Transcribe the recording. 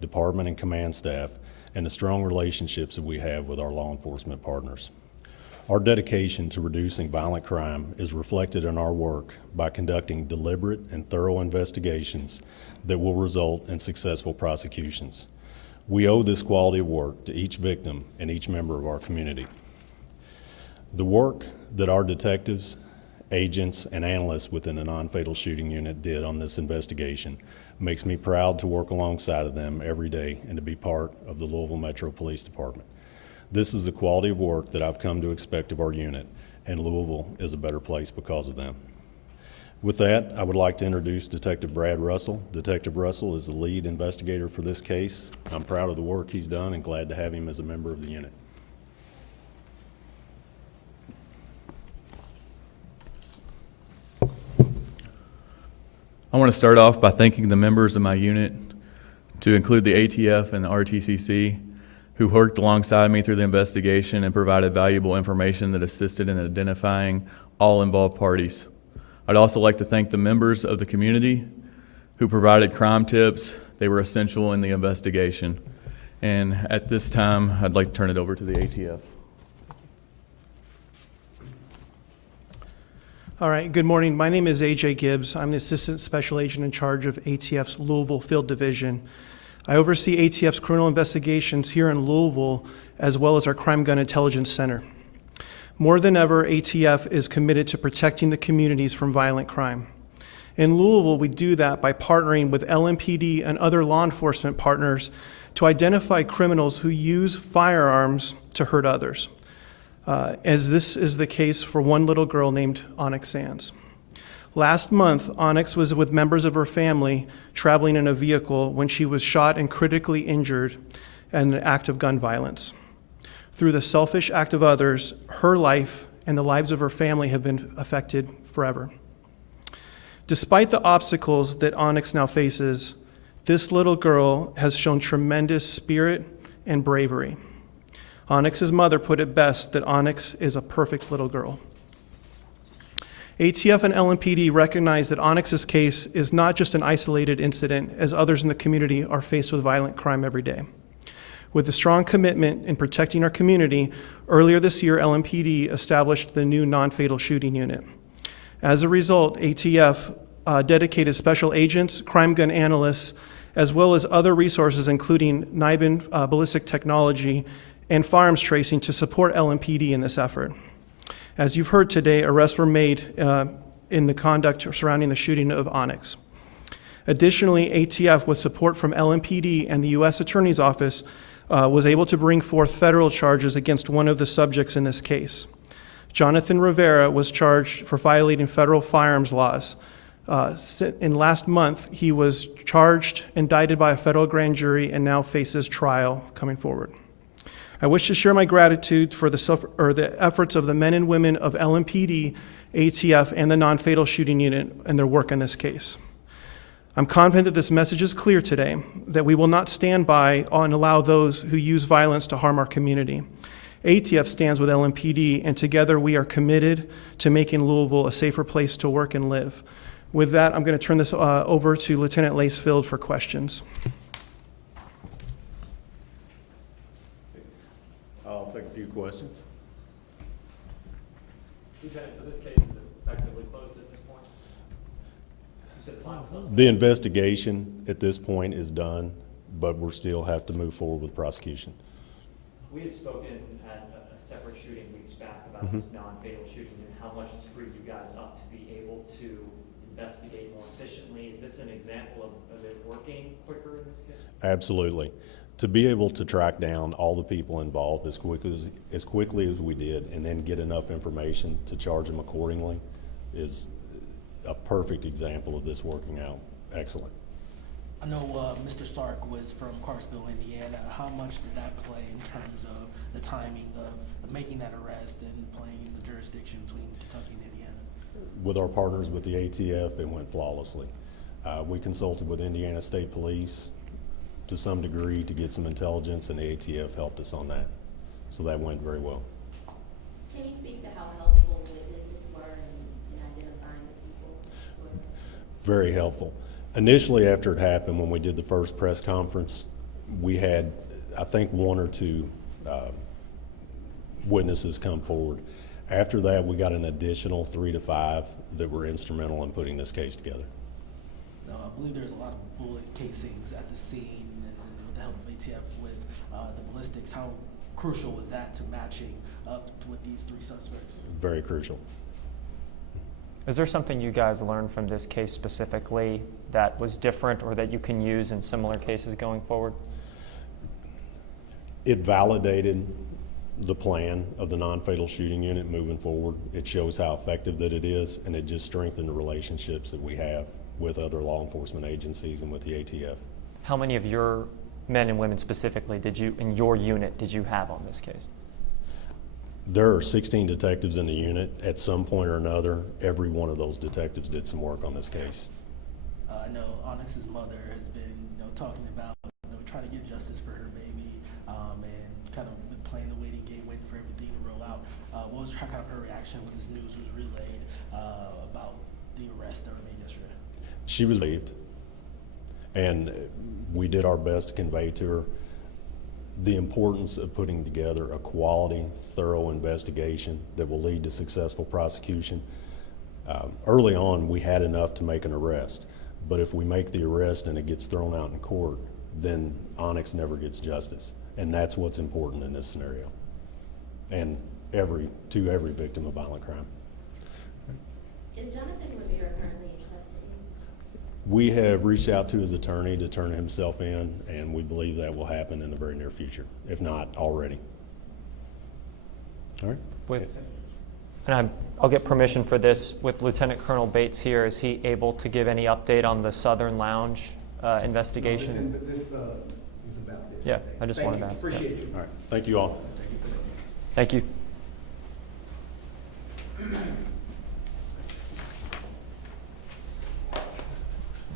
department and command staff, and the strong relationships that we have with our law enforcement partners. Our dedication to reducing violent crime is reflected in our work by conducting deliberate and thorough investigations that will result in successful prosecutions. We owe this quality of work to each victim and each member of our community. The work that our detectives, agents, and analysts within the non-fatal shooting unit did on this investigation makes me proud to work alongside of them every day and to be part of the Louisville Metro Police Department. This is the quality of work that I've come to expect of our unit, and Louisville is a better place because of them. With that, I would like to introduce Detective Brad Russell. Detective Russell is the lead investigator for this case. I'm proud of the work he's done and glad to have him as a member of the unit. I want to start off by thanking the members of my unit, to include the ATF and the RTCC, who worked alongside me through the investigation and provided valuable information that assisted in identifying all involved parties. I'd also like to thank the members of the community who provided crime tips. They were essential in the investigation. And at this time, I'd like to turn it over to the ATF. All right, good morning. My name is AJ Gibbs. I'm the Assistant Special Agent in charge of ATF's Louisville Field Division. I oversee ATF's criminal investigations here in Louisville, as well as our Crime Gun Intelligence Center. More than ever, ATF is committed to protecting the communities from violent crime. In Louisville, we do that by partnering with LMPD and other law enforcement partners to identify criminals who use firearms to hurt others, as this is the case for one little girl named Onyx Sands. Last month, Onyx was with members of her family traveling in a vehicle when she was shot and critically injured in an act of gun violence. Through the selfish act of others, her life and the lives of her family have been affected forever. Despite the obstacles that Onyx now faces, this little girl has shown tremendous spirit and bravery. Onyx's mother put it best that Onyx is a perfect little girl. ATF and LMPD recognize that Onyx's case is not just an isolated incident, as others in the community are faced with violent crime every day. With a strong commitment in protecting our community, earlier this year, LMPD established the new non-fatal shooting unit. As a result, ATF dedicated special agents, crime gun analysts, as well as other resources, including NIBIN ballistic technology and firearms tracing, to support LMPD in this effort. As you've heard today, arrests were made in the conduct surrounding the shooting of Onyx. Additionally, ATF, with support from LMPD and the U.S. Attorney's Office, was able to bring forth federal charges against one of the subjects in this case. Jonathan Rivera was charged for violating federal firearms laws. In last month, he was charged, indicted by a federal grand jury, and now faces trial coming forward. I wish to share my gratitude for the efforts of the men and women of LMPD, ATF, and the non-fatal shooting unit and their work in this case. I'm confident that this message is clear today, that we will not stand by and allow those who use violence to harm our community. ATF stands with LMPD, and together we are committed to making Louisville a safer place to work and live. With that, I'm going to turn this over to Lieutenant Lacefield for questions. I'll take a few questions. Lieutenant, so this case is effectively closed at this point? You said final suspect? The investigation at this point is done, but we still have to move forward with prosecution. We had spoken at a separate shooting weeks back about this non-fatal shooting and how much it's freed you guys up to be able to investigate more efficiently. Is this an example of it working quicker in this case? Absolutely. To be able to track down all the people involved as quickly as we did, and then get enough information to charge them accordingly, is a perfect example of this working out. Excellent. I know Mr. Sark was from Clarksville, Indiana. How much did that play in terms of the timing of making that arrest and playing the jurisdiction between Kentucky and Indiana? With our partners with the ATF, it went flawlessly. We consulted with Indiana State Police to some degree to get some intelligence, and the ATF helped us on that. So that went very well. Can you speak to how helpful witnesses were in identifying the people? Very helpful. Initially, after it happened, when we did the first press conference, we had, I think, one or two witnesses come forward. After that, we got an additional 3 to 5 that were instrumental in putting this case together. Now, I believe there's a lot of bullet casings at the scene, and with the help of ATF with the ballistics. How crucial was that to matching up with these 3 suspects? Very crucial. Is there something you guys learned from this case specifically that was different or that you can use in similar cases going forward? It validated the plan of the non-fatal shooting unit moving forward. It shows how effective that it is, and it just strengthened the relationships that we have with other law enforcement agencies and with the ATF. How many of your men and women specifically did you, in your unit, did you have on this case? There are 16 detectives in the unit. At some point or another, every one of those detectives did some work on this case. I know Onyx's mother has been, talking about, trying to get justice for her baby, and kind of been playing the waiting game, waiting for everything to roll out. What was kind of her reaction when this news was relayed about the arrest that were made yesterday? She was relieved, and we did our best to convey to her the importance of putting together a quality, thorough investigation that will lead to successful prosecution. Early on, we had enough to make an arrest, but if we make the arrest and it gets thrown out in court, then Onyx never gets justice, and that's what's important in this scenario, and to every victim of violent crime. Is Jonathan Rivera currently in custody? We have reached out to his attorney to turn himself in, and we believe that will happen in the very near future, if not already. All right? And I'll get permission for this with Lieutenant Colonel Bates here. Is he able to give any update on the Southern Lounge investigation? No, this is about this. Yeah, I just wanted to ask. Appreciate you. All right. Thank you all. Thank you.